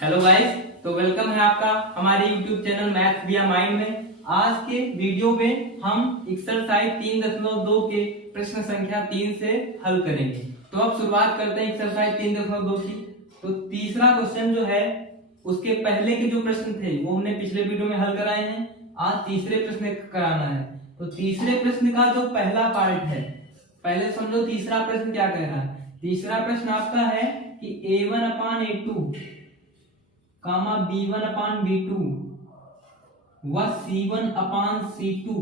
Hello guys, तो welcome है आपका हमारे YouTube चैनल मैथ्स विया माइंड में। आज के वीडियो में हम एक्सरसाइज 3.2 के प्रश्न संख्या 3 से हल करेंगे। तो अब शुरुआत करते हैं एक्सरसाइज 3.2 की। तो तीसरा क्वेश्चन जो है उसके पहले के जो प्रश्न थे वो हमने पिछले वीडियो में हल कराए हैं। आज तीसरे प्रश्न कराना है। तो तीसरे प्रश्न का जो पहला पार्ट है, पहले समझो तीसरा प्रश्न क्या कह रहा है। तीसरा प्रश्न आपका है कि a1/a2 कामा b1/b2 व c1/c2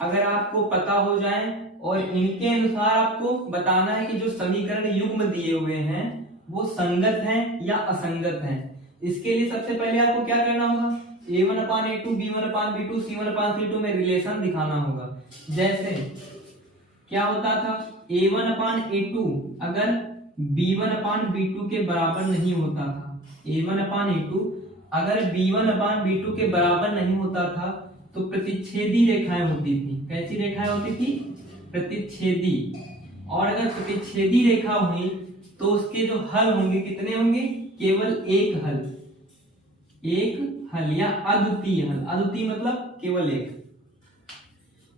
अगर आपको पता हो जाए और इनके अनुसार आपको बताना है कि जो समीकरण युग्म दिए हुए हैं वो संगत हैं या असंगत हैं। इसके लिए सबसे पहले आपको क्या करना होगा, a1/a2 b1/b2 c1/c2 में रिलेशन दिखाना होगा। जैसे क्या होता था, a1/a2 अगर b1/b2 के बराबर नहीं होता था, a1/a2 अगर b1/b2 के बराबर नहीं होता था तो प्रतिच्छेदी रेखाएं होती थी। कैसी रेखाएं होती थी? प्रतिच्छेदी। और अगर प्रतिच्छेदी रेखा हुई तो उसके जो हल होंगे कितने होंगे? केवल एक हल, एक हल या अद्वितीय हल। अद्वितीय मतलब केवल एक।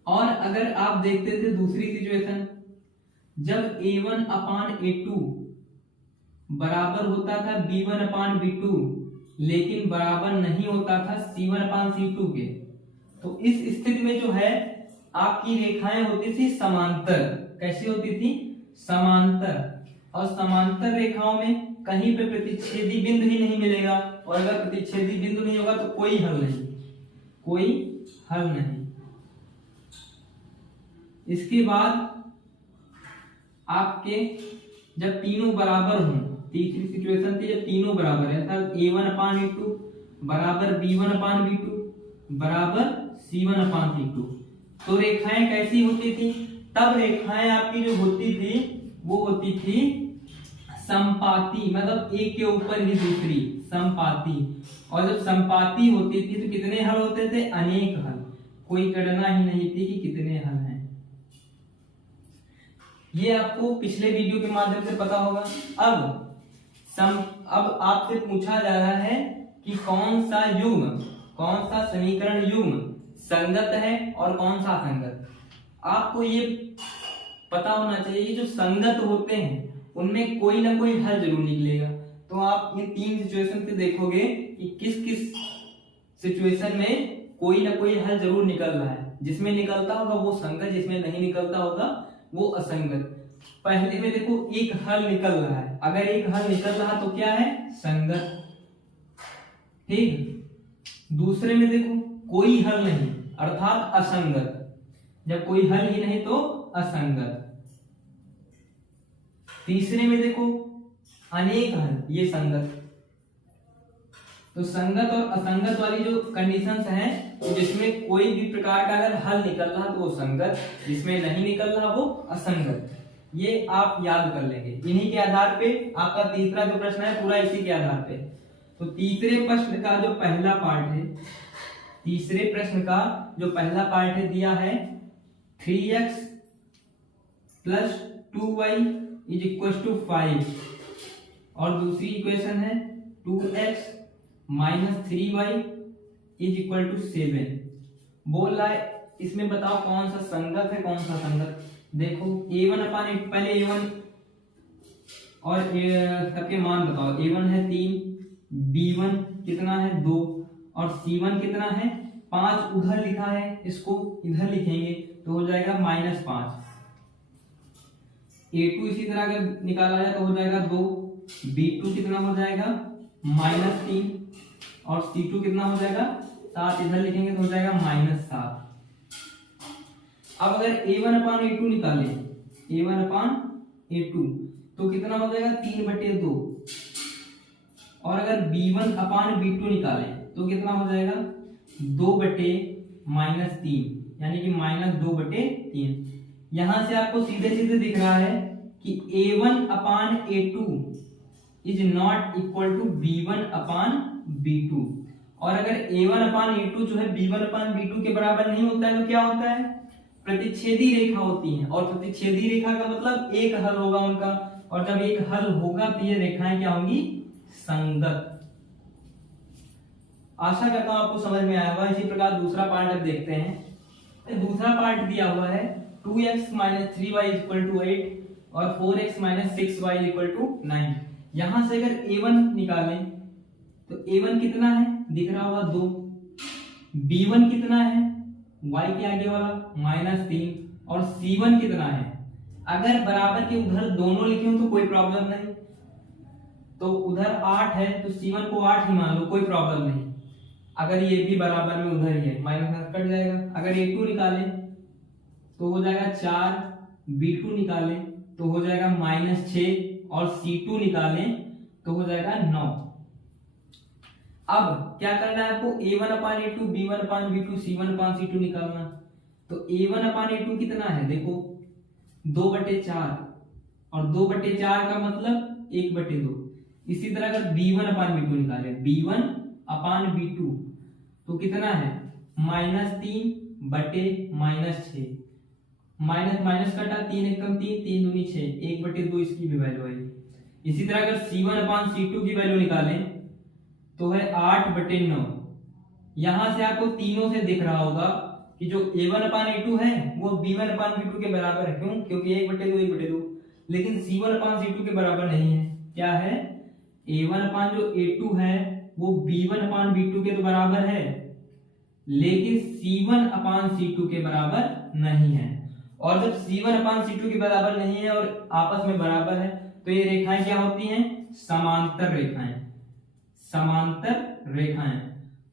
और अगर आप देखते थे दूसरी सिचुएशन, जब a1/a2 बराबर होता था b1/b2 लेकिन बराबर नहीं होता था c1/c2 के, तो इस स्थिति में जो है आपकी रेखाएं होती थी समांतर। कैसी होती थी? समांतर। और समांतर रेखाओं में कहीं पे प्रतिच्छेदी बिंदु ही नहीं मिलेगा, और अगर प्रतिच्छेदी बिंदु नहीं होगा तो कोई हल नहीं, कोई हल नहीं। इसके बाद आपके जब तीनों बराबर हों, तीसरी सिचुएशन थी जब तीनों बराबर है, अर्थात a1/a2 बराबर b1/b2 बराबर c1/c2, तो रेखाएं कैसी होती थी? तब रेखाएं आपकी जो होती थी वो होती थी समपाती, मतलब एक के ऊपर ही दूसरी, समपाती। और जब समपाती होती थी तो कितने हल होते थे? अनेक हल। कोई गणना ही नहीं थी कि कितने हल हैं। ये आपको पिछले वीडियो के माध्यम से पता होगा। अब आपसे पूछा जा रहा है कि कौन सा युग्म, कौन सा समीकरण युग्म संगत है और कौन सा असंगत। आपको ये पता होना चाहिए जो संगत होते हैं उनमें कोई ना कोई हल जरूर निकलेगा। तो आप ये तीन सिचुएशन से देखोगे कि किस किस सिचुएशन में कोई ना कोई हल जरूर निकल रहा है। जिसमें निकलता होगा वो संगत, जिसमें नहीं निकलता होगा वो असंगत। पहले में देखो एक हल निकल रहा है, अगर एक हल निकल रहा तो क्या है? संगत। ठीक। दूसरे में देखो कोई हल नहीं अर्थात असंगत। जब कोई हल ही नहीं तो असंगत। तीसरे में देखो अनेक हल, ये संगत। तो संगत और असंगत वाली जो कंडीशंस हैं, जिसमें कोई भी प्रकार का अगर हल निकल रहा तो वो संगत, जिसमें नहीं निकल रहा वो असंगत। ये आप याद कर लेंगे। इन्हीं के आधार पे आपका तीसरा जो प्रश्न है पूरा इसी के आधार पे। तो तीसरे प्रश्न का जो पहला पार्ट है, तीसरे प्रश्न का जो पहला पार्ट है दिया है 3x + 2y = 5 और दूसरी इक्वेशन है 2x - 3y = 7। बोल रहा है इसमें बताओ कौन सा संगत है कौन सा असंगत। देखो a1/a2, पहले a1 और सबके मान बताओ। a1 है 3, b1 कितना है 2 और c1 कितना है 5। उधर लिखा है, इसको इधर लिखेंगे तो हो जाएगा -5। a2 इसी तरह अगर निकाला जाए तो हो जाएगा 2, b2 कितना हो जाएगा -3 और c2 कितना हो जाएगा 7। इधर लिखेंगे तो हो जाएगा -7। अब अगर a1/a2 निकालें, a1/a2 तो कितना हो जाएगा 3/2। और अगर b1/b2 निकालें तो कितना हो जाएगा 2/-3, यानी कि -2/3। यहां से आपको सीधे सीधे दिख रहा है कि a1/a2 is not equal to b1/b2। और अगर a1/a2 जो है b1/b2 के बराबर नहीं होता है तो क्या होता है? प्रतिच्छेदी रेखा होती है। और प्रतिच्छेदी रेखा का मतलब एक हल होगा उनका। और जब एक हल होगा तो ये रेखाएं क्या होंगी, संगत। आशा करता हूं आपको समझ में आया होगा। इसी प्रकार दूसरा पार्ट अब देखते हैं। दूसरा पार्ट दिया हुआ है 2x - 3y = 8 और 4x - 6y = 9। यहां से अगर a1 निकालें तो a1 कितना है, दिख रहा होगा 2, b1 कितना है y के आगे वाला -3 और c1 कितना है। अगर बराबर के उधर दोनों लिखे हो तो कोई प्रॉब्लम नहीं, तो उधर 8 है तो c1 को 8 ही मान लो, कोई प्रॉब्लम नहीं। अगर ये भी बराबर में उधर ही है, माइनस कट जाएगा। अगर a2 निकालें तो हो जाएगा 4, b2 निकालें तो हो जाएगा -6 और c2 निकालें तो हो जाएगा 9। अब क्या करना है आपको, a1/a2, b1/b2, c1/c2 निकालना। तो a1/a2 कितना है, देखो 2/4 और 2/4 का मतलब 1/2। इसी तरह अगर b1/b2 निकाले, b1/b2 तो कितना है -3/-6, माइनस माइनस कटा, 3 एकम 3, 3 दूनी 6, 1/2 इसकी भी वैल्यू आई। इसी तरह अगर c1/c2 की वैल्यू निकालें तो है 8/9। यहां से आपको तीनों से दिख रहा होगा कि जो a1/a2 है वो b1/b2 के बराबर है। क्यों, क्योंकि 1/2 1/2, लेकिन c1/c2 के बराबर नहीं है। क्या है, a1/a2 है वो b1/b2 के तो बराबर है, लेकिन c1/c2 के बराबर नहीं है। और जब c1/c2 के बराबर नहीं है और आपस में बराबर है तो ये रेखाएं क्या होती हैं, समांतर रेखाएं। समांतर रेखाएं,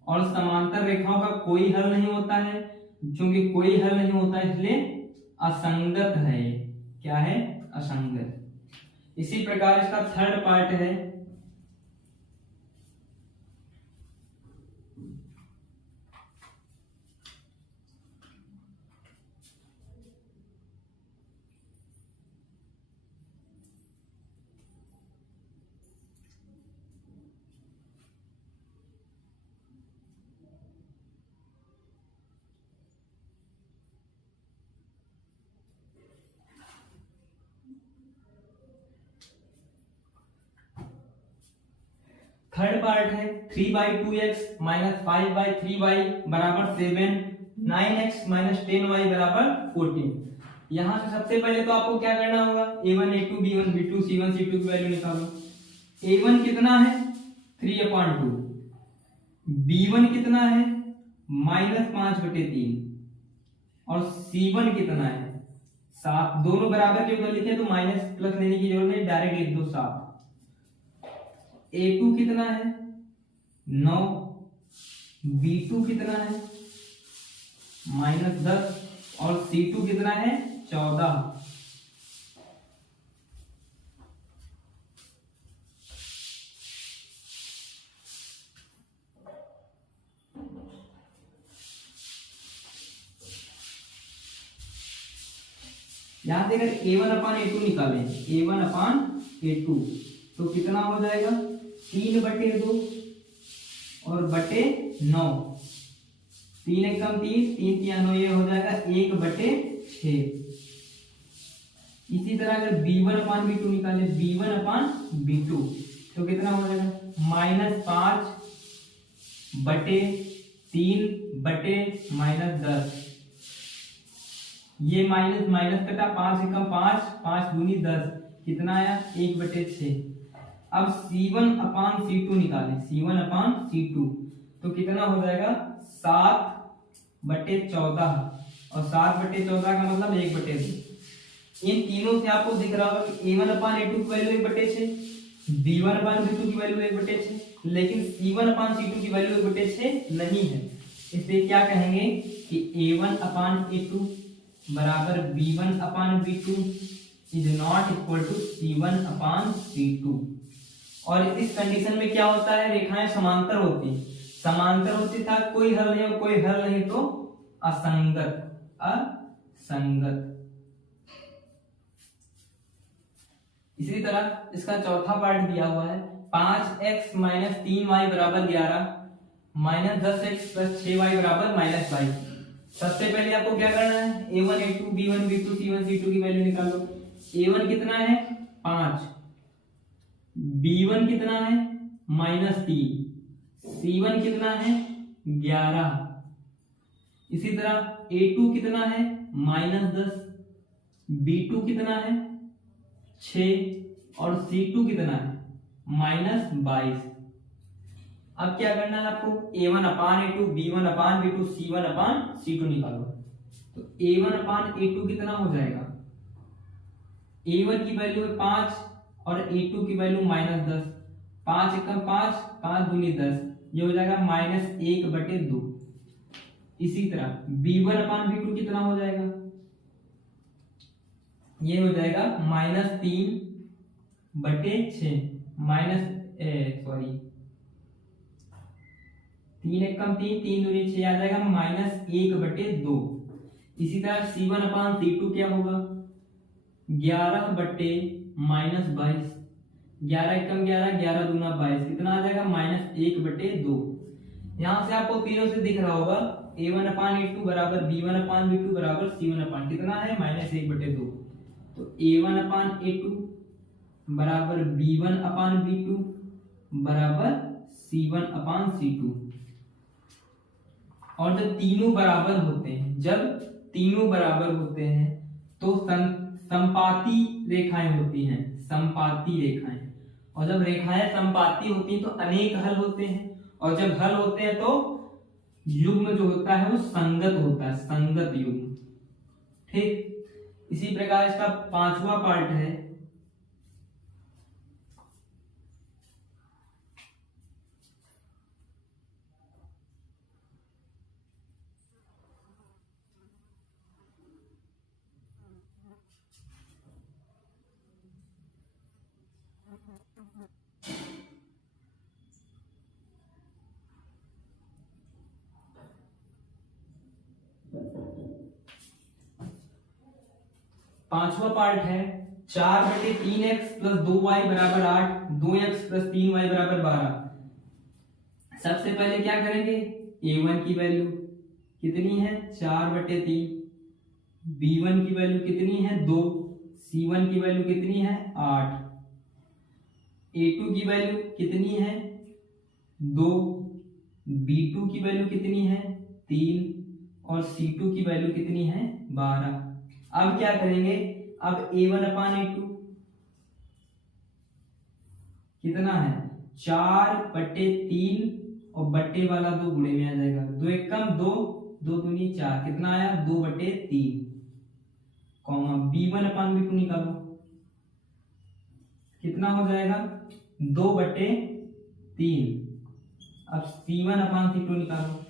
और समांतर रेखाओं का कोई हल नहीं होता है। क्योंकि कोई हल नहीं होता इसलिए असंगत है ये। क्या है, असंगत। इसी प्रकार इसका थर्ड पार्ट है, थर्ड पार्ट है 3/2x - 5/3y = 7, 9x - 10y = 14। यहां से सबसे पहले तो आपको क्या करना होगा, a1 a2 b1 b2 c1 c2 की वैल्यू निकालो। a1 कितना है 3/2, b1 कितना है -5/3 और c1 कितना है 7। दोनों बराबर के उधर लिखे तो माइनस प्लस लेने की जरूरत नहीं, डायरेक्ट लिख दो 7। a2 कितना है 9, b2 कितना है -10 और c2 कितना है 14। यहां से अगर a1/a2 निकालें, a1/a2 तो कितना हो जाएगा 3/2 और बटे 9, 3 एकम 3, 3 3 9, ये हो जाएगा 1/6। इसी तरह अगर b1/b2 निकाले, b1/b2 तो कितना हो जाएगा -5/3/-10। ये माइनस माइनस कटा, 5 एकम 5, 5 दूनी 10, कितना आया 1/6। अब c1/c2 निकालें, c1/c2 तो कितना हो जाएगा 7/14 और 7/14 का मतलब 1/2। इन तीनों से आपको दिख रहा होगा कि a1/a2 की वैल्यू 1/6, b1/b2 की वैल्यू 1/6, लेकिन c1/c2 की वैल्यू 1/6 नहीं है। इसलिए क्या कहेंगे कि a1/a2 बराबर b1/b2 is not equal to c1/c2। और इस कंडीशन में क्या होता है, रेखाएं समांतर होती हैं। समांतर होती था कोई हल नहीं, और कोई हल नहीं तो असंगत। असंगत। इसी तरह इसका चौथा पार्ट दिया हुआ है 5x - 3y = 11 -10x + 6y = -22। सबसे पहले आपको क्या करना है, a1 a2 b1 b2 c1 c2 की वैल्यू निकालो। a1 कितना है 5, B1 कितना है -3, C1 कितना है 11, इसी तरह A2 कितना है -10, B2 कितना है 6 और C2 कितना है -22। अब क्या करना है आपको, A1 upon A2, B1 upon B2, C1 अपान C2 निकालो। तो A1 अपान A2 कितना हो जाएगा, A1 की वैल्यू है 5 और A2 की वैल्यू -10, 5 एकम 5, 5 दूनी 10, ये हो जाएगा -1/2। इसी तरह B1 अपान B2 कितना हो जाएगा, ये हो जाएगा -3/6, सॉरी 3 एकम 3, 3 दूनी 6 आ जाएगा -1/2। इसी तरह C1 अपान C2 क्या होगा, 11/-22, 11 एकम 11, 11 दूना 22, कितना आ जाएगा -1/2। यहां से आपको तीनों से दिख रहा होगा A1 अपान A2 बराबर B1 अपान B2 बराबर C1 अपान कितना है -1/2। तो A1 अपान A2 बराबर B1 अपान B2 बराबर C1 अपान C2। और जब तीनों बराबर होते हैं, तो संपाती रेखाएं होती हैं, संपाती रेखाएं। और जब रेखाएं संपाती होती हैं तो अनेक हल होते हैं, और जब हल होते हैं तो युग्म जो होता है वो संगत होता है, संगत युग्म। ठीक, इसी प्रकार इसका 5वां पार्ट है, पांचवा पार्ट है 4/3x + 2y = 8, 2x + 3y = 12। सबसे पहले क्या करेंगे, A1 की वैल्यू कितनी है 4/3, B1 की वैल्यू कितनी है 2, C1 की वैल्यू कितनी है 8, A2 की वैल्यू कितनी है 2, B2 की वैल्यू कितनी है 3 और C2 की वैल्यू कितनी है 12। अब क्या करेंगे, अब A1 अपान A2 कितना है 4/3 और बट्टे वाला 2 गुणे में आ जाएगा, 2 एकम 2, 2 दूनी 4, कितना आया 2/3, कॉमा B1 अपान B2 निकालो, कितना हो जाएगा 2/3। अब C1 अपान C2 निकालो,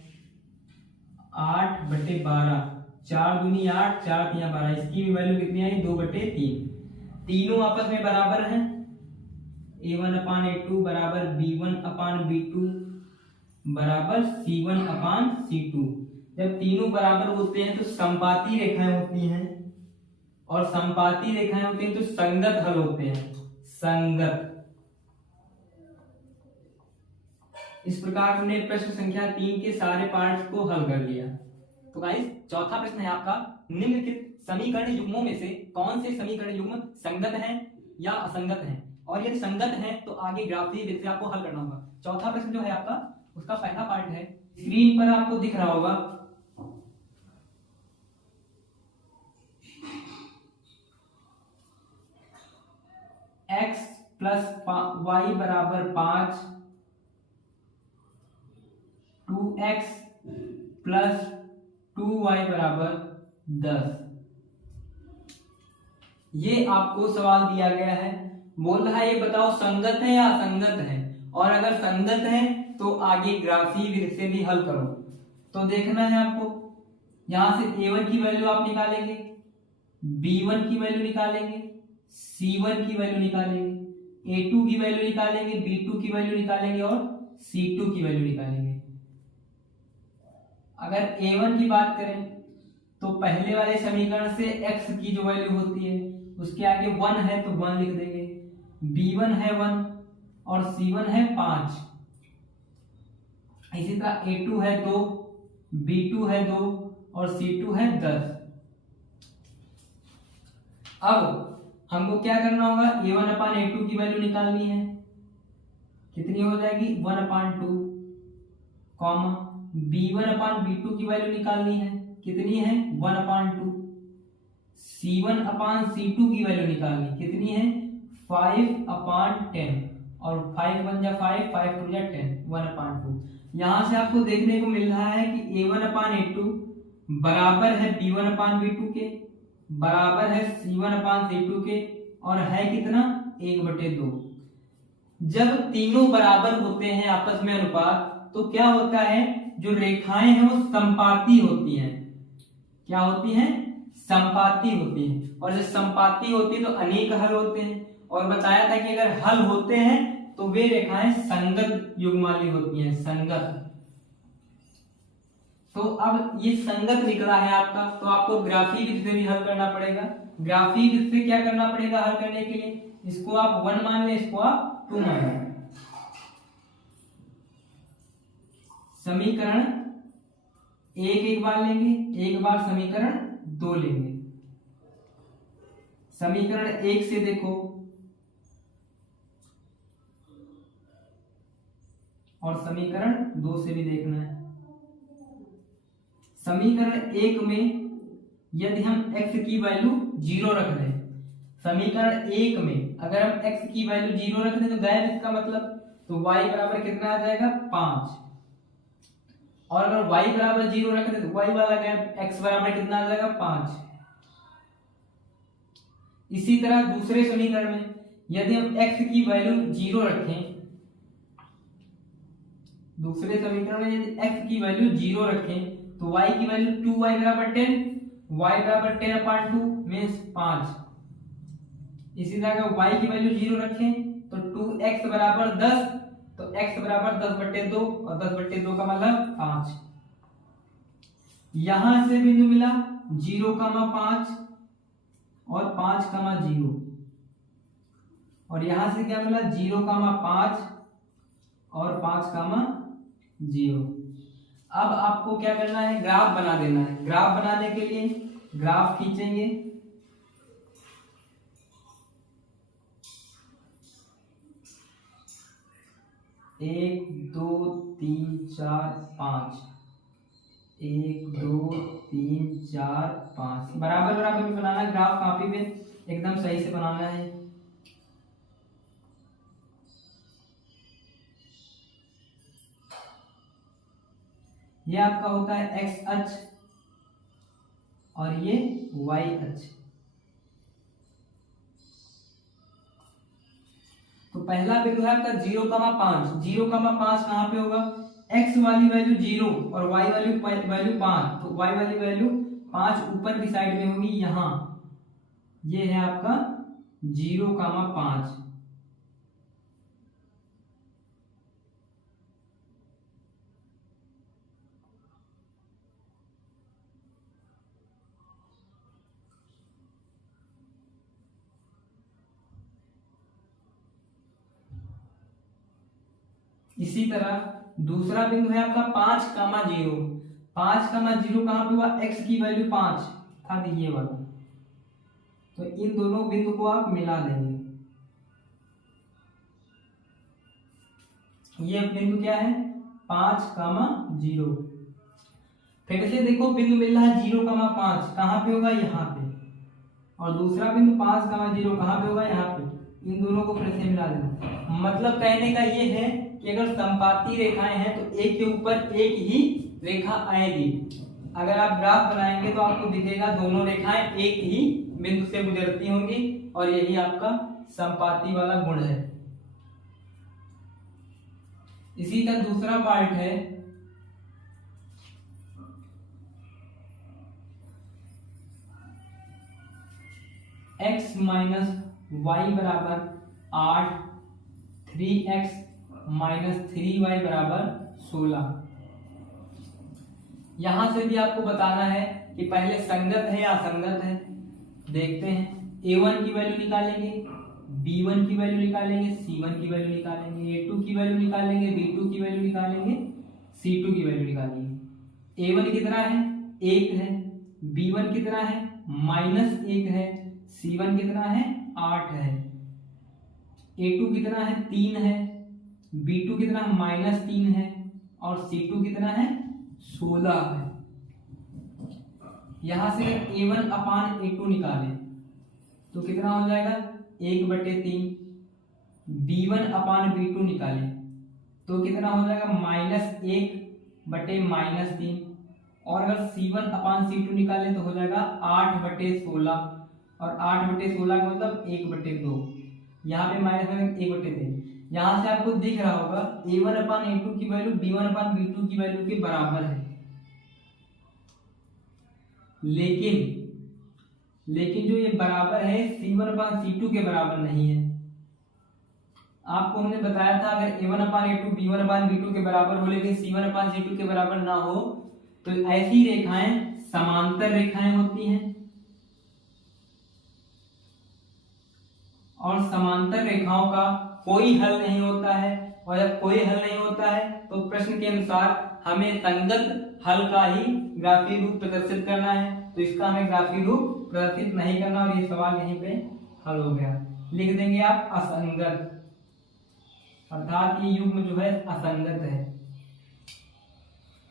8/12, 4 दूनी 8, 4 तिया 12, इसकी भी वैल्यू कितनी आई 2/3। तीनों आपस में बराबर हैं, A1 अपान A2 बराबर B1 अपान B2 बराबर C1 अपान C2। जब तीनों बराबर होते हैं तो संपाती रेखाएं होती हैं, और संपाती रेखाएं होती हैं तो संगत हल होते हैं, संगत। इस प्रकार हमने प्रश्न संख्या 3 के सारे पार्ट्स को हल कर लिया। तो गाइस चौथा प्रश्न है आपका, निम्नलिखित समीकरण युग्मों में से कौन से समीकरण युग्म संगत हैं या असंगत हैं, और यदि संगत हैं तो आगे ग्राफीय विधि से आपको हल करना होगा। चौथा प्रश्न जो है आपका, उसका पहला पार्ट है, स्क्रीन पर आपको दिख रहा होगा x + y = 5, 2x + 2y = 10। ये आपको सवाल दिया गया है, बोल रहा है ये बताओ संगत है या असंगत है, और अगर संगत है तो आगे ग्राफीय विधि से भी हल करो। तो देखना है आपको, यहां से A1 की वैल्यू आप निकालेंगे, B1 की वैल्यू निकालेंगे, C1 की वैल्यू निकालेंगे, A2 की वैल्यू निकालेंगे, B2 की वैल्यू निकालेंगे और C2 की वैल्यू निकालेंगे। अगर A1 की बात करें तो पहले वाले समीकरण से x की जो वैल्यू होती है उसके आगे 1 है तो 1 लिख देंगे, B1 है 1 और C1 है 5, इसी तरह A2 है 2, B2 है 2 और C2 है 10। अब हमको क्या करना होगा, a1/a2 की वैल्यू निकालनी है। कितनी हो जाएगी 1/2, कॉमा b1/b2 की वैल्यू निकालनी है। कितनी है 1/2। c1/c2 की वैल्यू निकालनी कितनी है 5/10, और 5 1 जा 5, 5 2 जा 10, 1/2। यहां से आपको देखने को मिल रहा है कि a1/a2 बराबर है b1/b2 के, बराबर है c1/c2 के, और है कितना 1/2। जब तीनों बराबर होते हैं आपस में अनुपात, तो क्या होता है, जो रेखाएं हैं वो संपाती होती हैं। क्या होती हैं, संपाती होती हैं। और जब संपाती होती है तो अनेक हल होते हैं, और बताया था कि अगर हल होते हैं तो वे रेखाएं संगत युग्माली होती हैं, संगत। तो अब ये संगत निकला है आपका, तो आपको ग्राफी विधि से भी हल करना पड़ेगा। ग्राफी विधि से क्या करना पड़ेगा हल करने के लिए, इसको आप 1 मान लें, इसको आप 2 मान लें। समीकरण एक बार लेंगे, एक बार समीकरण 2 लेंगे। समीकरण 1 से देखो, और समीकरण 2 से भी देखना है। समीकरण 1 में यदि हम x की वैल्यू 0 रख दें, समीकरण 1 में अगर हम x की वैल्यू 0 रख दें तो गायब, इसका मतलब, तो y बराबर कितना आ जाएगा 5। और अगर y बराबर 0 रख दें तो y वाला गायब, x बराबर कितना आ जाएगा 5। इसी तरह दूसरे समीकरण में यदि हम x की वैल्यू 0 रखें, दूसरे समीकरण में यदि x की वैल्यू 0 रखें तो y की वैल्यू 2y बराबर 10, y बराबर 10/2 मींस 5। इसी तरह अगर y की वैल्यू 0 रखें तो 2x बराबर 10, तो x बराबर 10/2, और 10/2 का मतलब 5। यहां से बिंदु मिला 0,5 और 5,0, और यहां से क्या मिला 0,5 और 5,0। अब आपको क्या करना है, ग्राफ बना देना है। ग्राफ बनाने के लिए ग्राफ खींचेंगे, एक 2 3 4 5, 1 2 3 4 5, बराबर बराबर भी बनाना है। ग्राफ कॉपी पे एकदम सही से बनाना है। ये आपका होता है x अक्ष, और ये y अक्ष। तो पहला बिंदु है आपका 0,5। 0,5 कहां पे होगा, x वाली वैल्यू 0 और y वाली वैल्यू 5, तो y वाली वैल्यू 5 ऊपर की साइड में होगी, यहां। ये है आपका 0,5। इसी तरह दूसरा बिंदु है आपका 5,0। 5,0 कहां पे हुआ, x की वैल्यू 5 था, ये वाला। तो इन दोनों बिंदु को आप मिला देंगे। ये बिंदु क्या है 5,0। फिर से देखो बिंदु मिल रहा है 0,5, कहां पे होगा, यहाँ पे। और दूसरा बिंदु 5,0 कहां पे होगा, यहाँ पे। इन दोनों को फिर से मिला देना। मतलब कहने का ये है कि अगर संपाती रेखाएं हैं तो एक के ऊपर एक ही रेखा आएगी। अगर आप ग्राफ बनाएंगे तो आपको दिखेगा दोनों रेखाएं एक ही बिंदु से गुजरती होंगी, और यही आपका संपाती वाला गुण है। इसी तरह दूसरा पार्ट है, x माइनस वाई बराबर 8, 3x माइनस 3y बराबर 16। यहां से भी आपको बताना है कि पहले संगत है या असंगत है। देखते हैं, a1 की वैल्यू निकालेंगे, b1 की वैल्यू निकालेंगे, c1 की वैल्यू निकालेंगे, a2 की वैल्यू निकालेंगे, b2 की वैल्यू निकालेंगे, c2 की वैल्यू निकालेंगे। a1 कितना है 1 है, b1 कितना है -1 है, c1 कितना है 8 है, A2 कितना है 3 है, B2 कितना -3 है और C2 कितना है 16 है। यहां से A1 अपान A2 निकालें तो कितना हो जाएगा 1/3। B1 अपान B2 निकालें तो कितना हो जाएगा -1/-3। और अगर C1 अपान C2 निकालें तो हो जाएगा 8/16 और 8/16 का मतलब 1/2। यहाँ पे माइनस में 1/3। यहाँ से आपको दिख रहा होगा A1 अपान A2 की वैल्यू B1 अपान B2 की वैल्यू के बराबर है, लेकिन जो ये बराबर है C1 अपान C2 के बराबर नहीं है। आपको हमने बताया था अगर A1 upon A2 B1 upon B2 के बराबर हो लेकिन C1 अपान C2 के बराबर ना हो तो ऐसी रेखाएं समांतर रेखाएं होती हैं, और समांतर रेखाओं का कोई हल नहीं होता है। और जब कोई हल नहीं होता है तो प्रश्न के अनुसार हमें संगत हल का ही ग्राफीय रूप प्रदर्शित करना है, तो इसका हमें ग्राफीय रूप प्रदर्शित नहीं करना और ये सवाल यहीं पे हल हो गया। लिख देंगे आप असंगत, अर्थात ये युग्म जो है असंगत है।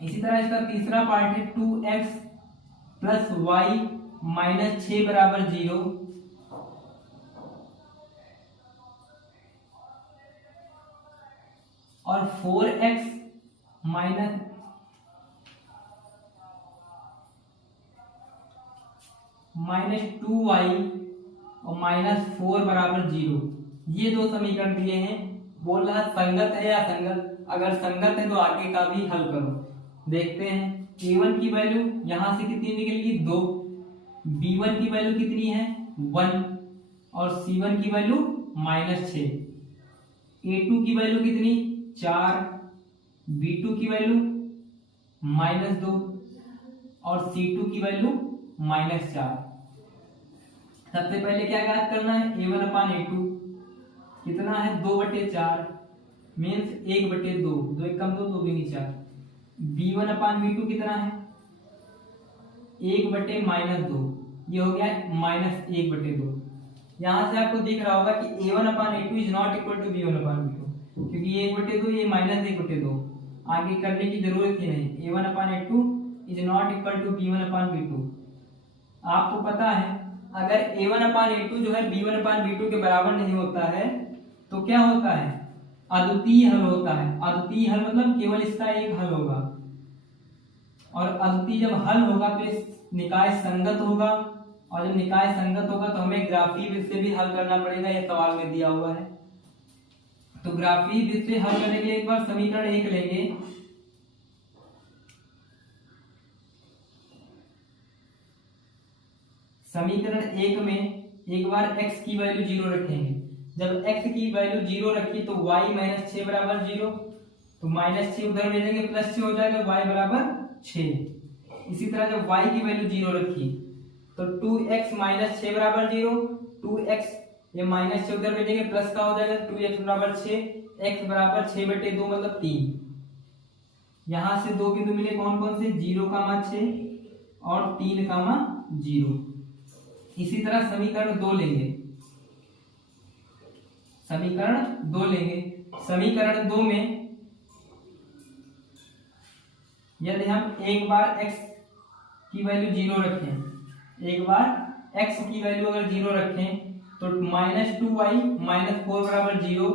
इसी तरह इसका तीसरा पार्ट है 2x प्लस वाई माइनस 6 बराबर 0 और 4x माइनस -2y और -4 बराबर 0। ये दो समीकरण दिए हैं। बोल रहा संगत है या असंगत, अगर संगत है तो आगे का भी हल करो। देखते हैं a1 की वैल्यू यहां से कितनी निकलेगी 2, b1 की वैल्यू कितनी है 1 और c1 की वैल्यू -6, a2 की वैल्यू कितनी 4, b2 की वैल्यू -2 और c2 की वैल्यू -4। सबसे पहले क्या ज्ञात करना है a1 अपान a2 कितना है 2/4 मीन्स 1/2, 2 1 कम 2 2 दूनी 4। b1 अपान b2 कितना है 1/-2, ये हो गया -1/2। यहां से आपको दिख रहा होगा कि a1 upon a2 is not equal to b1 upon b2, क्योंकि ये 1/2 ये -1/2, आगे करने की जरूरत ही नहीं। a1 upon a2 is not equal to b1 upon b2। आपको पता है अगर a1 अपान a2 जो है b1 अपान b2 के बराबर नहीं होता है तो क्या होता है अद्वितीय हल होता है। अद्वितीय हल मतलब केवल इसका एक हल होगा, और अद्वितीय जब हल होगा तो इस निकाय संगत होगा, और जब निकाय संगत होगा तो हमें ग्राफीय विधि से भी हल करना पड़ेगा, ये सवाल में दिया हुआ है। तो ग्राफीय विधि से हल करने के लिए एक बार समीकरण 1 लेंगे। समीकरण 1 में एक बार x की वैल्यू 0 रखेंगे। जब x की वैल्यू 0 रखी तो y -6 बराबर 0, तो -6 उधर भेजेंगे +6 हो जाएगा y बराबर 6। इसी तरह जब y की वैल्यू 0 रखी तो 2x -6 बराबर 0, 2x ये -6 उधर भेजेंगे प्लस का हो जाएगा 2x बराबर 6, x बराबर 6/2 मतलब 3। यहां से दो बिंदु मिले कौन कौन से 0, 6 और 3, 0। इसी तरह समीकरण 2 लेंगे। समीकरण 2 में यदि हम एक बार x की वैल्यू 0 रखें, अगर 0 रखें तो -2y -4 बराबर 0,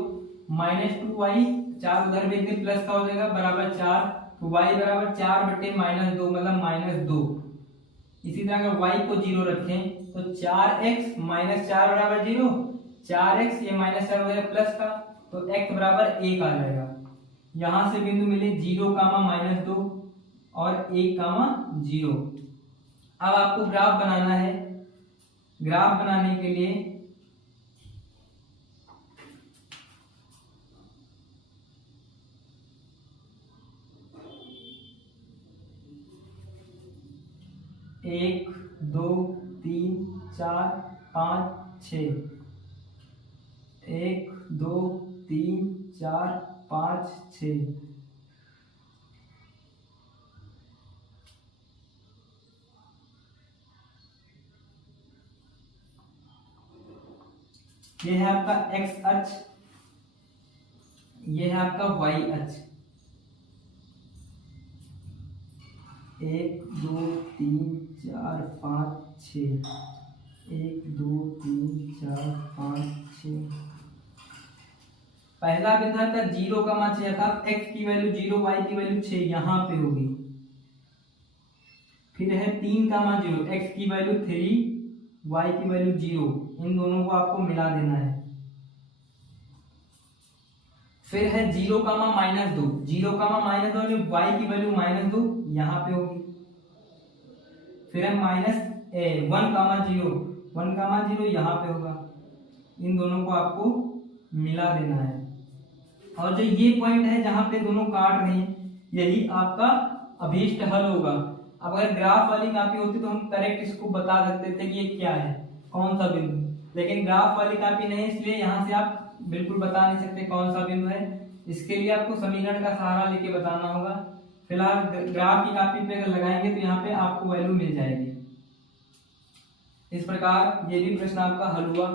-2y 4 उधर भेज के प्लस का हो जाएगा बराबर 4, तो y बराबर 4/-2 मतलब -2। इसी तरह अगर y को 0 रखें तो 4x -4 बराबर 0, 4x ये -4 हो जाएगा प्लस का, तो x बराबर 1 आ जाएगा। यहां से बिंदु मिले 0, -2 और 1, 0। अब आपको ग्राफ बनाना है। ग्राफ बनाने के लिए एक, 2, 3, 4, 5, 6, 1, 2, 3, 4, 5, 6। ये है आपका एक्स अक्ष, ये है आपका वाई अक्ष। 1 2 3 4 5 6, 1 2 3 4 5 6। पहला बिंदु था 0,6 अर्थात x की वैल्यू 0, y की वैल्यू 6 यहाँ पे होगी। फिर है 3,0, x की वैल्यू 3, y की वैल्यू 0, इन दोनों को आपको मिला देना है। फिर है 0, -2, 0, -2 y की वैल्यू -2 यहाँ पे होगी। फिर है -1,0, 1,0 यहाँ पे होगा। इन दोनों को आपको मिला देना है। और जो ये पॉइंट है जहां पे दोनों काट रहे हैं, यही आपका अभीष्ट हल होगा। अब अगर ग्राफ वाली कॉपी होती तो हम करेक्ट इसको बता सकते थे कि ये क्या है, कौन सा बिंदु। लेकिन ग्राफ वाली कॉपी नहीं, इसलिए यहाँ से आप बिल्कुल बता नहीं सकते कौन सा बिंदु है। इसके लिए आपको समीकरण का सहारा लेके बताना होगा। फिलहाल ग्राफ की कॉपी पे अगर लगाएंगे तो यहाँ पे आपको वैल्यू मिल जाएगी। इस प्रकार ये भी प्रश्न आपका हल हुआ।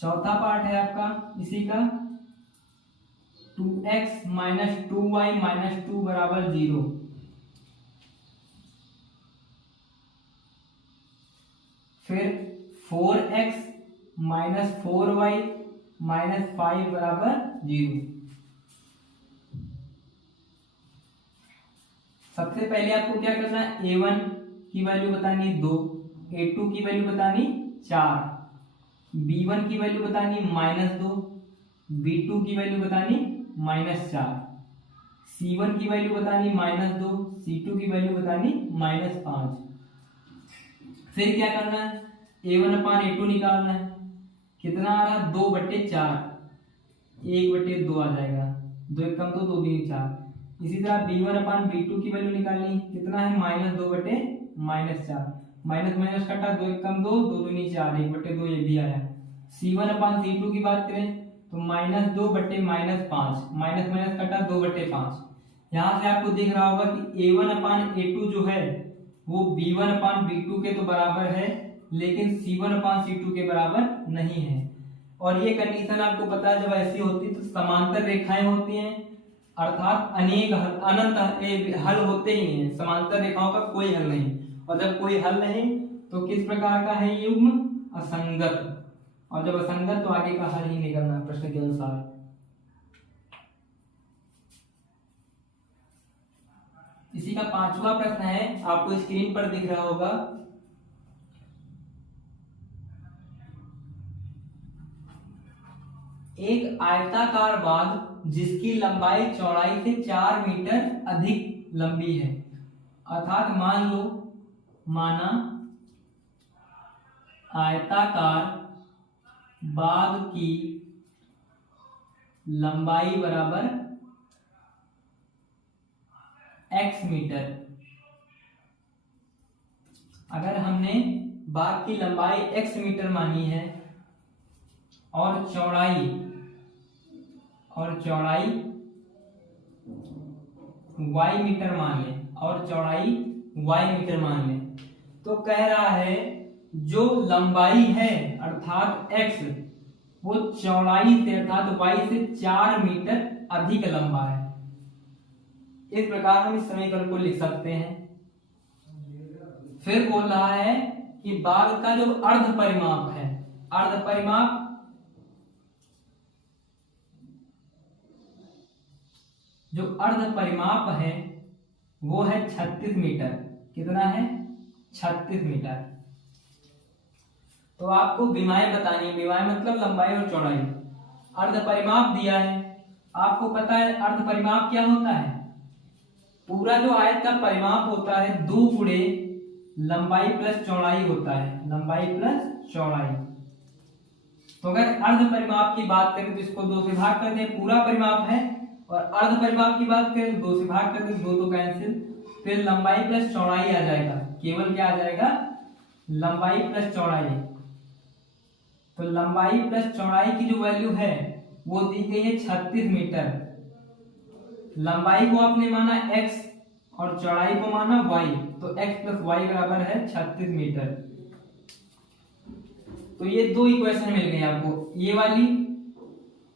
चौथा पार्ट है आपका इसी का, 2x - 2y - 2 = 0। फिर 4x - 4y - 5 = 0। सबसे पहले आपको क्या करना है, a1 की वैल्यू बतानी 2, a2 की वैल्यू बतानी 4, b1 की वैल्यू बतानी -2, b2 की वैल्यू बतानी -4, c1 की वैल्यू बतानी -2, c2 की वैल्यू बतानी -5। फिर क्या करना है, a1/a2 निकालना है। कितना आ रहा, 2/4, 1/2 आ जाएगा। 2 1 2, 2 3 4। इसी तरह b1/b2 की वैल्यू निकालनी, कितना है, -2/4, माइनस माइनस कटा, 2 1 2, 2 2 4, 1/2 ये भी आया। c1/c2 की बात करें तो -2/-5, माइनस माइनस कटा, 2/5। यहाँ से आपको दिख रहा होगा कि a1/a2 जो है वो b1/b2 के तो बराबर है, लेकिन c1/c2 के बराबर नहीं है। और ये कंडीशन आपको पता है, जब ऐसी होती है तो समांतर रेखाएं होती हैं, अर्थात अनेक अनंत हल होते ही नहीं है। समांतर रेखाओं का कोई हल नहीं, और जब कोई हल नहीं तो किस प्रकार का है युग्म, असंगत। और जब असंगत तो आगे का हल ही निकलना प्रश्न के अनुसार। इसी का 5वां प्रश्न है, आपको स्क्रीन पर दिख रहा होगा। एक आयताकार बाग जिसकी लंबाई चौड़ाई से 4 मीटर अधिक लंबी है, अर्थात माना आयताकार बाग की लंबाई बराबर x मीटर। अगर हमने बाग की लंबाई x मीटर मानी है और चौड़ाई y मीटर मान ले, तो कह रहा है जो लंबाई है अर्थात x, वो चौड़ाई से अर्थात y से 4 मीटर अधिक लंबा है। इस प्रकार हम इस समीकरण को लिख सकते हैं। फिर बोल रहा है कि बाग का जो अर्ध परिमाप है, वो है 36 मीटर। कितना है, 36 मीटर। तो आपको विमाएं बतानी है, विमाएं मतलब लंबाई और चौड़ाई। अर्ध परिमाप दिया है, आपको पता है अर्ध परिमाप क्या होता है, पूरा जो आयत का परिमाप होता है 2 गुणे लंबाई प्लस चौड़ाई होता है, लंबाई प्लस चौड़ाई। तो अगर अर्ध परिमाप की बात करें तो इसको 2 से भाग कर दें, पूरा परिमाप है। और अर्ध परिमाप की बात करें तो 2 से भाग कर दें, 2 तो कैंसिल, फिर लंबाई प्लस चौड़ाई आ जाएगा, केवल क्या आ जाएगा, लंबाई प्लस चौड़ाई। तो लंबाई प्लस चौड़ाई की जो वैल्यू है वो दी गई है 36 मीटर। लंबाई को आपने माना x और चौड़ाई को माना y, तो x + y बराबर है 36 मीटर। तो ये दो इक्वेशन मिल गई आपको, ये वाली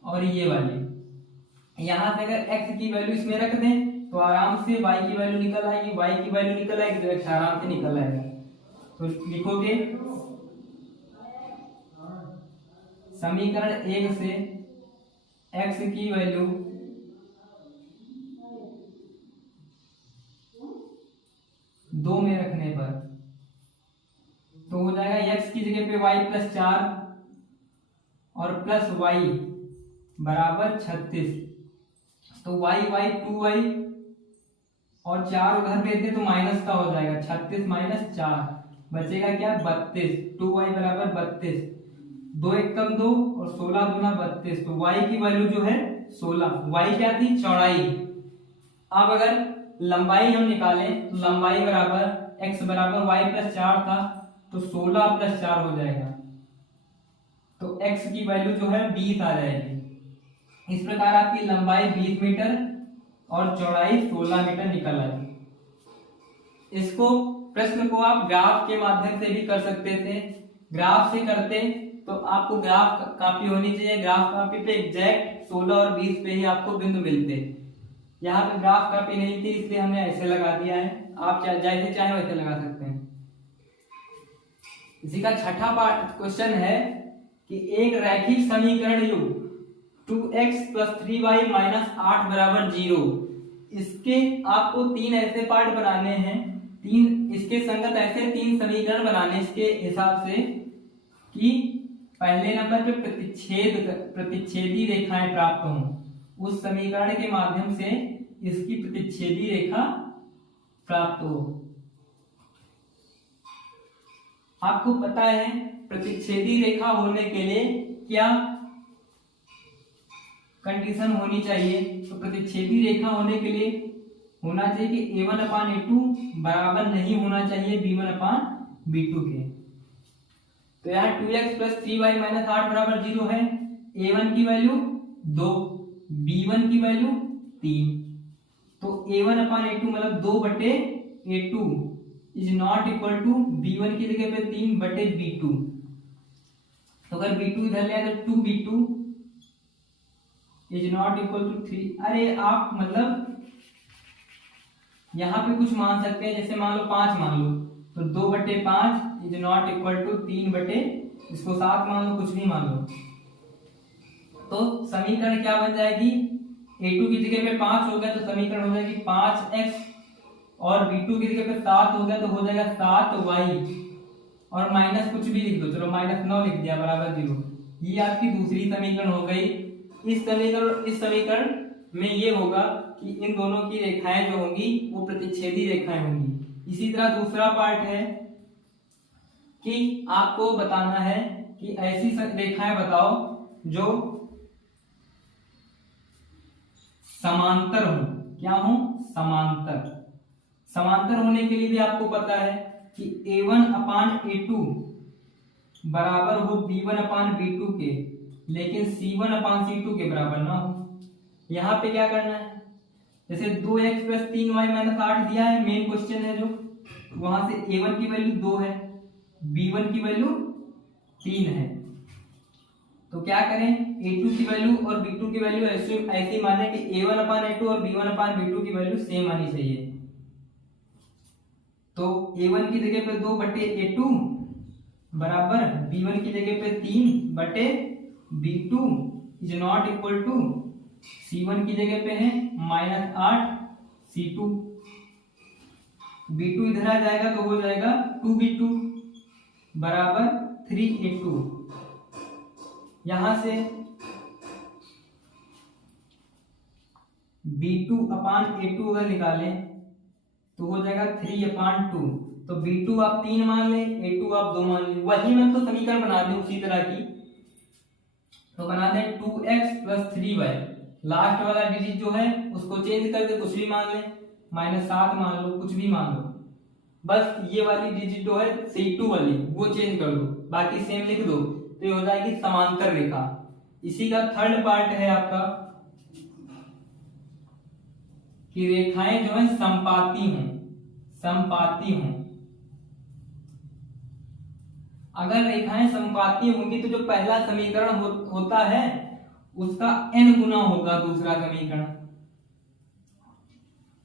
और ये वाली। यहां से अगर x की वैल्यू इसमें रख दें तो आराम से y की वैल्यू निकल आएगी, y की वैल्यू निकल आएगी तो x आराम से निकल आएगा। तो लिखोगे समीकरण 1 से x की वैल्यू दो में रखने पर तो हो जाएगा x की जगह पे y प्लस 4 और प्लस y बराबर 36। तो y 2y और 4 उधर भेज दे तो माइनस का हो जाएगा, 36 माइनस 4 बचेगा क्या 32। 2y बराबर 32, 2 एक कम 2 और 16 दूना 32। तो y की वैल्यू जो है 16, y क्या थी चौड़ाई। अब अगर लंबाई हम निकालें तो लंबाई बराबर x बराबर y प्लस 4 था तो 16 प्लस 4 हो जाएगा, तो x की वैल्यू जो है 20 आ जाएगी। इस प्रकार आपकी लंबाई 20 मीटर और चौड़ाई 16 मीटर निकल आई। इसको प्रश्न को आप ग्राफ के माध्यम से भी कर सकते थे। ग्राफ से करते तो आपको ग्राफ कॉपी होनी चाहिए, ग्राफ कॉपी पे एग्जैक्ट 16 और 20 पे ही आपको बिंदु मिलते। यहाँ पे ग्राफ कॉपी नहीं थी इसलिए हमने ऐसे लगा दिया है, आप जैसे चाहे वैसे लगा सकते हैं। इसी का छठा पार्ट क्वेश्चन है कि एक रैखिक समीकरण युक्त 2x प्लस 3y माइनस 8 बराबर 0, इसके आपको तीन ऐसे पार्ट बनाने हैं, तीन इसके संगत ऐसे तीन समीकरण बनाने इसके हिसाब से कि पहले नंबर पे प्रतिच्छेदी रेखाएं प्राप्त हों, उस समीकरण के माध्यम से इसकी प्रतिच्छेदी रेखा प्राप्त हो। आपको पता है प्रतिच्छेदी रेखा होने के लिए क्या कंडीशन होनी चाहिए, तो प्रतिच्छेदी रेखा होने के लिए होना चाहिए कि a1/a2 बराबर नहीं होना चाहिए b1/b2 के। तो यहाँ 2x प्लस 3y माइनस 8 बराबर 0 है, a1 की वैल्यू 2, b1 की वैल्यू 3, तो a1/a2 मतलब 2/a2 is not equal to b1 की जगह पे 3/b2। तो अगर b2 इधर ले आए तो 2b2 is not equal to 3। अरे आप मतलब यहाँ पे कुछ मान सकते हैं, जैसे मान लो 5 मान लो तो 2/5 इज नॉट इक्वल टू 3 इसको 7 मान लो, कुछ भी मान लो। तो समीकरण क्या बन जाएगी, a2 की जगह पे 5 हो गया तो समीकरण हो जाएगी 5x और b2 की जगह पे 7 हो गया तो हो जाएगा 7y और माइनस कुछ भी लिख दो, चलो -9 लिख दिया बराबर 0। ये आपकी दूसरी समीकरण हो गई। इस समीकरण में ये होगा कि इन दोनों की रेखाएं जो होंगी वो प्रतिच्छेदी रेखाएं होंगी। इसी तरह दूसरा पार्ट है कि आपको बताना है कि ऐसी रेखाएं बताओ जो समांतर हो। क्या हो, समांतर। समांतर होने के लिए भी आपको पता है कि a1/a2 बराबर हो b1/b2 के, लेकिन c1/c2 के बराबर ना हो। यहाँ पे क्या करना है, जैसे 2x प्लस 3y माइनस 8 दिया है, मेन क्वेश्चन है जो, वहां से a1 की वैल्यू 2 है, b1 की वैल्यू 3 है, तो क्या करें a2 की वैल्यू और b2 की वैल्यू ऐसी माने कि a1/a2 और b1/b2 की वैल्यू सेम आनी चाहिए। तो a1 की जगह पे 2/a2 बराबर b1 की जगह पे 3/b2 is not equal to c1 की जगह पे है -8 c2, b2 इधर आ जाएगा तो हो जाएगा 2b2 बराबर 3a2। यहां से b2/a2 अगर निकालें तो हो जाएगा 3/2। तो b2 आप 3 मान लें, a2 आप 2 मान लें। वही मैं तो समीकरण बना दें उसी तरह की, तो बना दें 2x प्लस 3y, लास्ट वाला डिजिट जो है उसको चेंज करके कुछ भी मान लें, -7 मान लो, कुछ भी मान लो, बस ये वाली डिजिट जो है C2 वाली वो चेंज कर दो, बाकी सेम लिख दो, तो ये हो जाएगी समांतर रेखा। इसी का थर्ड पार्ट है आपका कि रेखाएं जो है समपाती हों, समपाती हों। अगर रेखाएं समपाती होंगी तो जो पहला समीकरण होता है उसका n गुना होगा दूसरा समीकरण।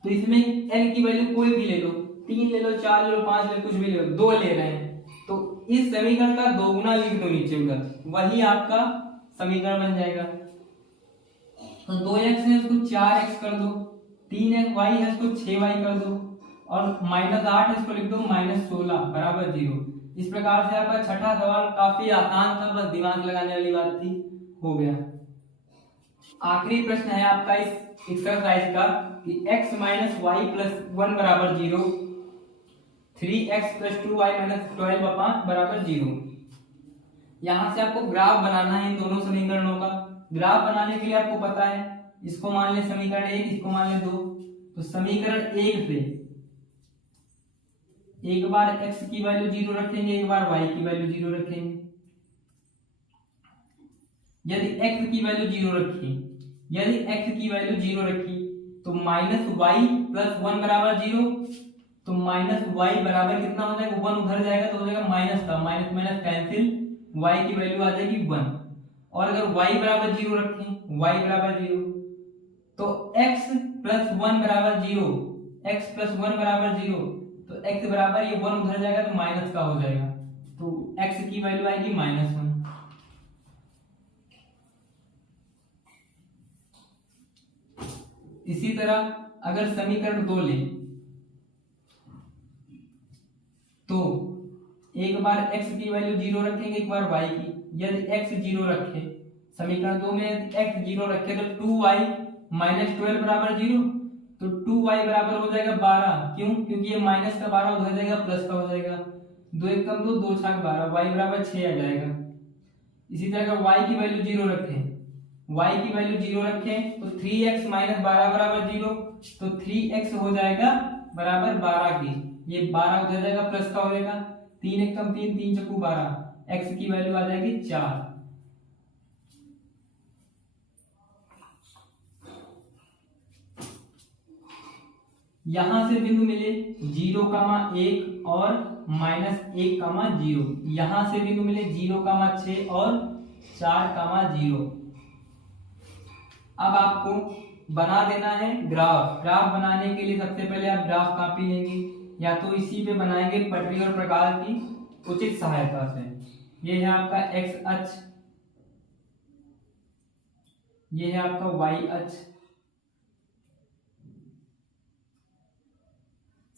तो इसमें n की वैल्यू कोई भी ले लो, 3 ले लो, 4 ले लो, 5 ले लो, कुछ भी ले लो, 2 ले रहे हैं तो इस समीकरण का 2 गुना लिख दो नीचे उधर, वही आपका समीकरण बन जाएगा। तो 2x है उसको 4x कर दो, 3y है उसको 6y कर दो और -8 है इसको लिख दो -16 बराबर 0। इस प्रकार से आपका छठा सवाल काफी आसान था, बस दिमाग लगाने वाली बात थी, हो गया। आखिरी प्रश्न है आपका इस एक्सरसाइज का कि x - y + 1 बराबर 0, 3x + 2y - 12 बराबर 0। यहां से आपको ग्राफ बनाना है इन दोनों समीकरणों का। ग्राफ बनाने के लिए आपको पता है, इसको मान ले समीकरण 1, इसको मान ले 2। तो समीकरण 1 से एक बार x की वैल्यू 0 रखेंगे, एक बार y की वैल्यू 0 रखेंगे। यदि x की वैल्यू 0 रखी, यदि x की वैल्यू 0 रखी तो -y + 1 बराबर 0, तो -y बराबर कितना हो जाएगा, 1 उधर जाएगा तो हो जाएगा माइनस का, माइनस माइनस कैंसिल, y की वैल्यू आ जाएगी 1। और अगर y बराबर 0 रखें, y बराबर 0 तो x + 1 बराबर 0, x + 1 बराबर 0, तो x बराबर ये 1 उधर जाएगा तो माइनस का हो जाएगा, तो x की वैल्यू आएगी -1। इसी तरह अगर समीकरण 2 लें तो एक बार x की वैल्यू 0 रखेंगे, एक बार y की। यदि x 0 रखे, समीकरण 2 में x 0 रखे तो 2y - 12 बराबर 0, तो 2y बराबर हो जाएगा 12। क्यों? क्योंकि ये माइनस का 12 उधर जाएगा, प्लस का हो जाएगा, 2 1 कम 2, 2 6 12, y बराबर 6 आ जाएगा। इसी तरह अगर y की वैल्यू 0 रखें, y की वैल्यू 0 रखें तो 3x - 12 बराबर 0, तो 3x हो जाएगा बराबर 12 की, ये 12 उधर जाएगा, प्लस का हो जाएगा, 3 1 कम 3, 3 चौको 12, x की वैल्यू आ जाएगी 4। यहां से बिंदु मिले 0, 1 और -1, 0। यहां से बिंदु मिले 0, 6 और 4, 0। अब आपको बना देना है ग्राफ। ग्राफ बनाने के लिए सबसे पहले आप ग्राफ कॉपी लेंगे, या तो इसी पे बनाएंगे पटरी और प्रकार की उचित सहायता से। ये है आपका x अक्ष, ये है आपका y अक्ष।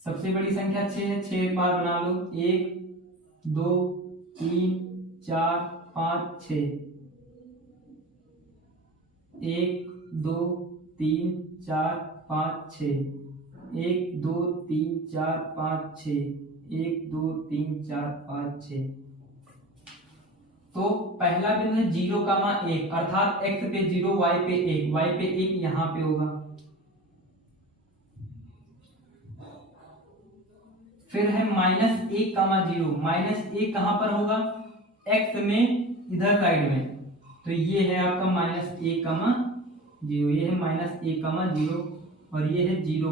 सबसे बड़ी संख्या 6 है, 6 बार बना लो, 1 2 3 4 5 6, 1 2 3 4 5 6, 1 2 3 4 5 6, 1 2 3 4 5 6। तो पहला बिंदु है 0, 1, अर्थात x पे 0, y पे 1, y पे 1 यहां पे होगा। फिर है -1, 0, -1 कहां पर होगा, x में इधर साइड में, तो ये है आपका -1, 0, ये है -1, 0 और ये है 0,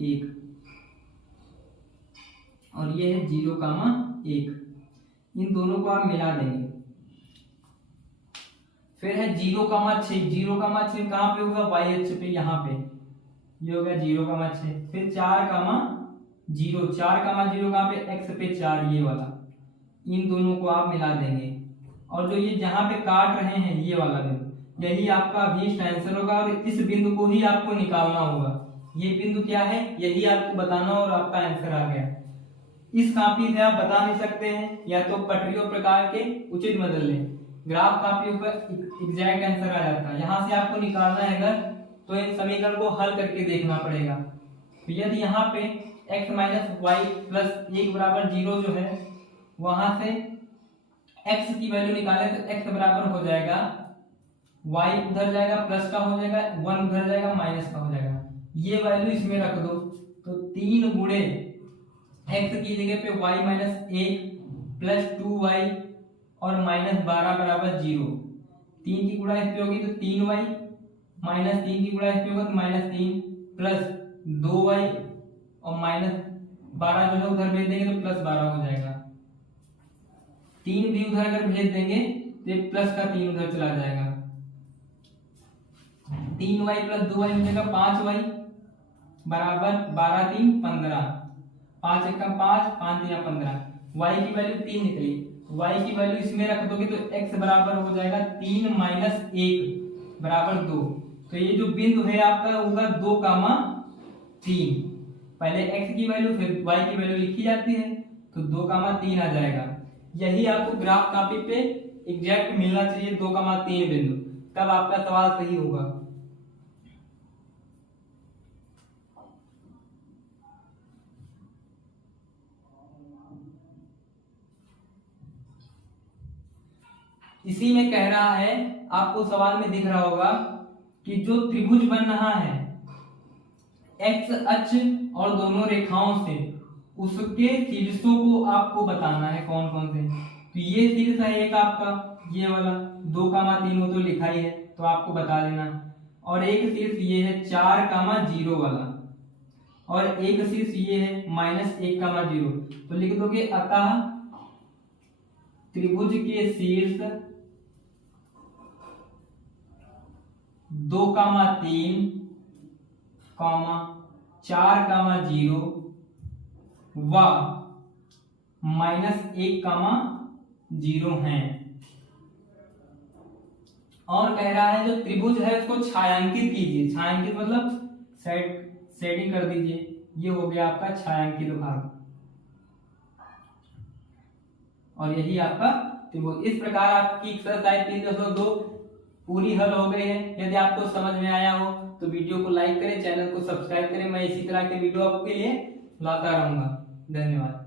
1 और ये है 0, 1। इन दोनों को आप मिला देंगे। फिर है 0, 6, 0, 6 कहां पे होगा, y अक्ष पे, यहाँ पे, ये हो गया 0, 6। फिर 4, 0, 4, 0 कहां पे, x पे 4, ये वाला। इन दोनों को आप मिला देंगे और जो ये जहां पे काट रहे हैं ये वाला बिंदु, यही आपका अभी आंसर होगा और इस बिंदु को ही आपको निकालना होगा। ये बिंदु क्या है, यही आपको बताना और आपका आंसर आ गया। इस कॉपी से आप बता नहीं सकते हैं, या तो पटरियों प्रकार के उचित बदल लें, ग्राफ कॉपी पर एग्जैक्ट आंसर आ जाता है। यहां से आपको निकालना है अगर, तो इन समीकरण को हल करके देखना पड़ेगा। तो यदि यहाँ पे x - y + 1 बराबर 0 जो है, वहां से x की वैल्यू निकाले तो x बराबर हो जाएगा, y उधर जाएगा, प्लस का हो जाएगा, 1 उधर जाएगा, माइनस का हो जाएगा। ये वैल्यू इसमें रख दो, तो 3 गुणे x की जगह पे y - 1 + 2y और -12 बराबर 0। 3 की गुणा इस पे होगी तो 3y, -3 की गुणा इस पे होगा तो -3 प्लस 2y और -12 जो है उधर भेज देंगे तो +12 हो जाएगा। 3 भी उधर अगर भेज देंगे तो ये प्लस का 3 उधर चला जाएगा, 3y प्लस 2y हो जाएगा 5y बराबर 12 3 15, 5 1 5 5 3 15, y की वैल्यू 3 निकली, y की वैल्यू इसमें रख दोगे तो x बराबर हो जाएगा 3 माइनस 1 बराबर 2। तो ये जो बिंदु है आपका होगा 2, 3। पहले x की वैल्यू फिर y की वैल्यू लिखी जाती है, तो 2, 3 आ जाएगा। यही आपको ग्राफ कॉपी पे एग्जैक्ट मिलना चाहिए, 2, 3 बिंदु, तब आपका सवाल सही होगा। इसी में कह रहा है, आपको सवाल में दिख रहा होगा कि जो त्रिभुज बन रहा है एक्स अक्ष और दोनों रेखाओं से, उसके शीर्षों को आपको बताना है कौन कौन से। तो ये शीर्ष है एक आपका ये वाला 2, 3 वो तो लिखा ही है, तो आपको बता देना। और एक शीर्ष ये है 4, 0 वाला, और एक शीर्ष ये है -1, 0। तो लिख दोगे अतः त्रिभुज के शीर्ष 2, 3, 4, 0 व -1, 0 हैं। और कह रहा है जो त्रिभुज है उसको छायांकित कीजिए, छायांकित मतलब सेटिंग कर दीजिए। ये हो गया आपका छायांकित भाग, और यही आपका त्रिभुज। इस प्रकार आपकी एक्सरसाइज 3.2 पूरी हल हो गई है। यदि आपको समझ में आया हो तो वीडियो को लाइक करें, चैनल को सब्सक्राइब करें। मैं इसी तरह के वीडियो आपके लिए लाता रहूंगा। धन्यवाद।